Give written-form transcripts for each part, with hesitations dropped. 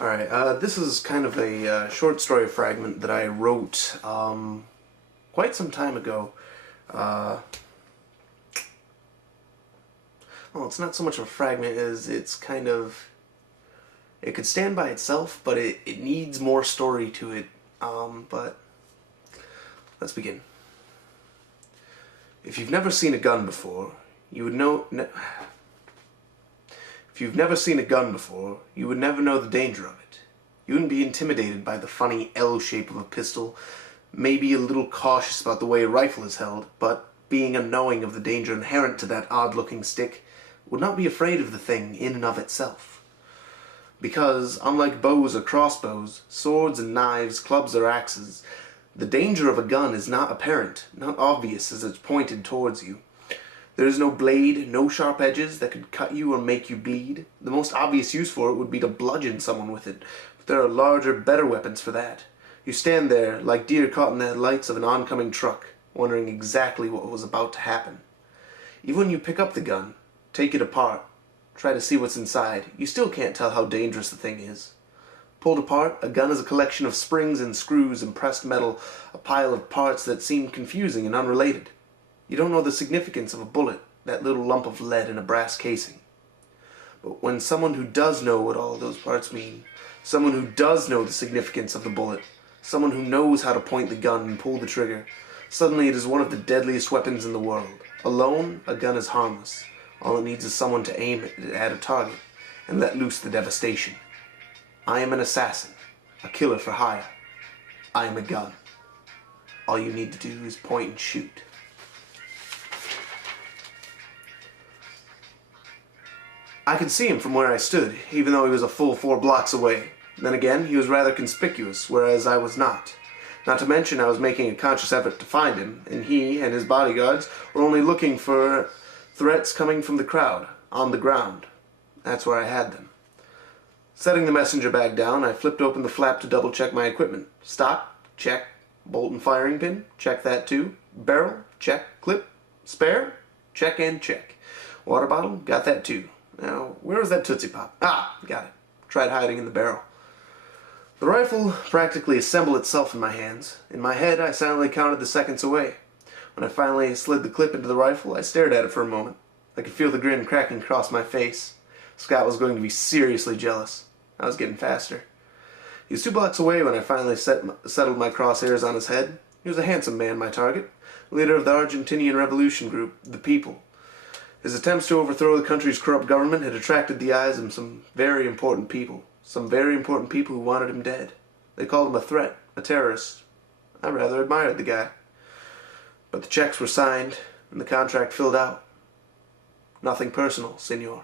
Alright, this is kind of a short story fragment that I wrote quite some time ago. Well, it's not so much of a fragment as it's kind of... It could stand by itself, but it needs more story to it. But let's begin. If you've never seen a gun before, you would know... If you've never seen a gun before, you would never know the danger of it. You wouldn't be intimidated by the funny L shape of a pistol, maybe a little cautious about the way a rifle is held, but being unknowing of the danger inherent to that odd-looking stick, would not be afraid of the thing in and of itself. Because, unlike bows or crossbows, swords and knives, clubs or axes, the danger of a gun is not apparent, not obvious as it's pointed towards you. There is no blade, no sharp edges that could cut you or make you bleed. The most obvious use for it would be to bludgeon someone with it, but there are larger, better weapons for that. You stand there, like deer caught in the headlights of an oncoming truck, wondering exactly what was about to happen. Even when you pick up the gun, take it apart, try to see what's inside, you still can't tell how dangerous the thing is. Pulled apart, a gun is a collection of springs and screws and pressed metal, a pile of parts that seem confusing and unrelated. You don't know the significance of a bullet, that little lump of lead in a brass casing. But when someone who does know what all those parts mean, someone who does know the significance of the bullet, someone who knows how to point the gun and pull the trigger, suddenly it is one of the deadliest weapons in the world. Alone, a gun is harmless. All it needs is someone to aim it at a target and let loose the devastation. I am an assassin, a killer for hire. I am a gun. All you need to do is point and shoot. I could see him from where I stood, even though he was a full 4 blocks away. Then again, he was rather conspicuous, whereas I was not. Not to mention I was making a conscious effort to find him, and he and his bodyguards were only looking for threats coming from the crowd, on the ground. That's where I had them. Setting the messenger bag down, I flipped open the flap to double-check my equipment. Stock? Check. Bolt and firing pin? Check that too. Barrel? Check. Clip? Spare? Check and check. Water bottle? Got that too. Now, where was that Tootsie Pop? Ah, got it. Tried hiding in the barrel. The rifle practically assembled itself in my hands. In my head, I silently counted the seconds away. When I finally slid the clip into the rifle, I stared at it for a moment. I could feel the grin cracking across my face. Scott was going to be seriously jealous. I was getting faster. He was 2 blocks away when I finally settled my crosshairs on his head. He was a handsome man, my target. Leader of the Argentinian Revolution Group, the People. His attempts to overthrow the country's corrupt government had attracted the eyes of some very important people. Some very important people who wanted him dead. They called him a threat, a terrorist. I rather admired the guy. But the checks were signed, and the contract filled out. Nothing personal, senor.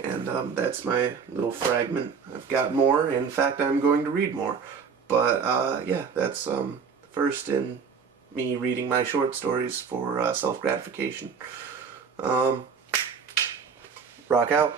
And that's my little fragment. I've got more. In fact, I'm going to read more. But yeah, that's first in me reading my short stories for self-gratification. Rock out.